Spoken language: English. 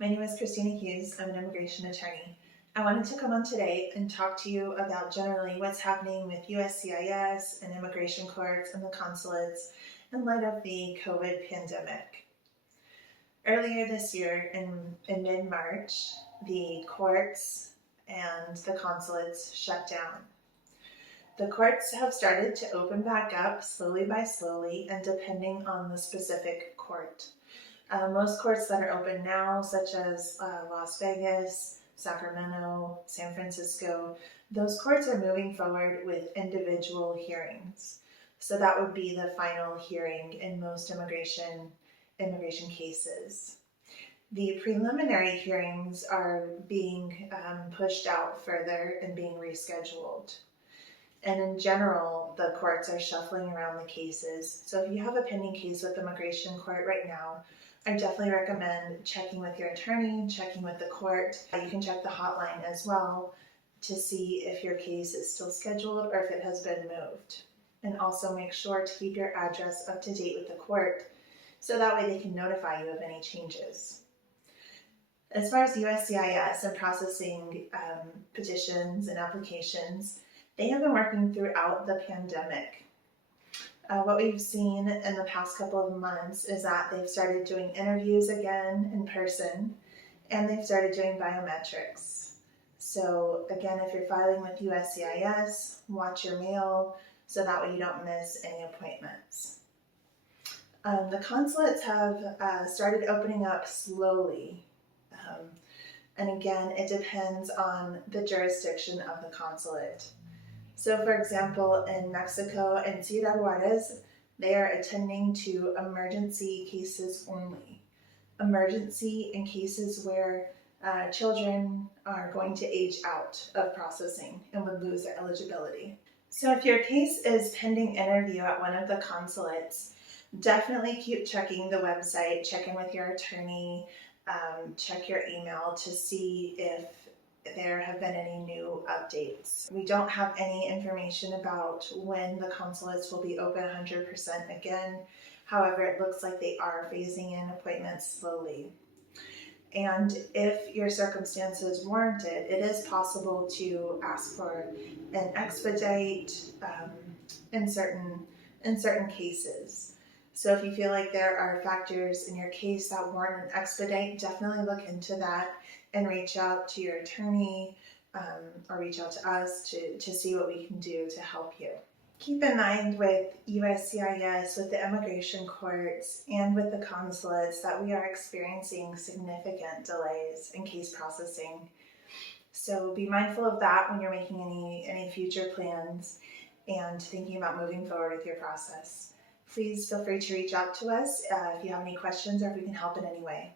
My name is Christina Hughes. I'm an immigration attorney. I wanted to come on today and talk to you about generally what's happening with USCIS and immigration courts and the consulates in light of the COVID pandemic. Earlier this year, in mid-March, the courts and the consulates shut down. The courts have started to open back up slowly by slowly and depending on the specific court. Most courts that are open now, such as Las Vegas, Sacramento, San Francisco, those courts are moving forward with individual hearings. So that would be the final hearing in most immigration cases. The preliminary hearings are being pushed out further and being rescheduled. And in general, the courts are shuffling around the cases. So if you have a pending case with the immigration court right now, I definitely recommend checking with your attorney, checking with the court. You can check the hotline as well to see if your case is still scheduled or if it has been moved. And also make sure to keep your address up to date with the court so that way they can notify you of any changes. As far as USCIS and processing petitions and applications, they have been working throughout the pandemic. What we've seen in the past couple of months is that they've started doing interviews again in person, and they've started doing biometrics. So again, if you're filing with USCIS, watch your mail so that way you don't miss any appointments. The consulates have started opening up slowly. And again, it depends on the jurisdiction of the consulate. So for example, in Mexico and Ciudad Juarez, they are attending to emergency cases only. Emergency in cases where children are going to age out of processing and would lose their eligibility. So if your case is pending interview at one of the consulates, definitely keep checking the website, check in with your attorney, check your email to see if there have been any new updates. We don't have any information about when the consulates will be open 100% again. However, it looks like they are phasing in appointments slowly. And if your circumstances warrant it, it is possible to ask for an expedite in certain cases. So if you feel like there are factors in your case that warrant an expedite, definitely look into that and reach out to your attorney or reach out to us to see what we can do to help you. Keep in mind with USCIS, with the immigration courts, and with the consulates that we are experiencing significant delays in case processing. So be mindful of that when you're making any future plans and thinking about moving forward with your process. Please feel free to reach out to us if you have any questions or if we can help in any way.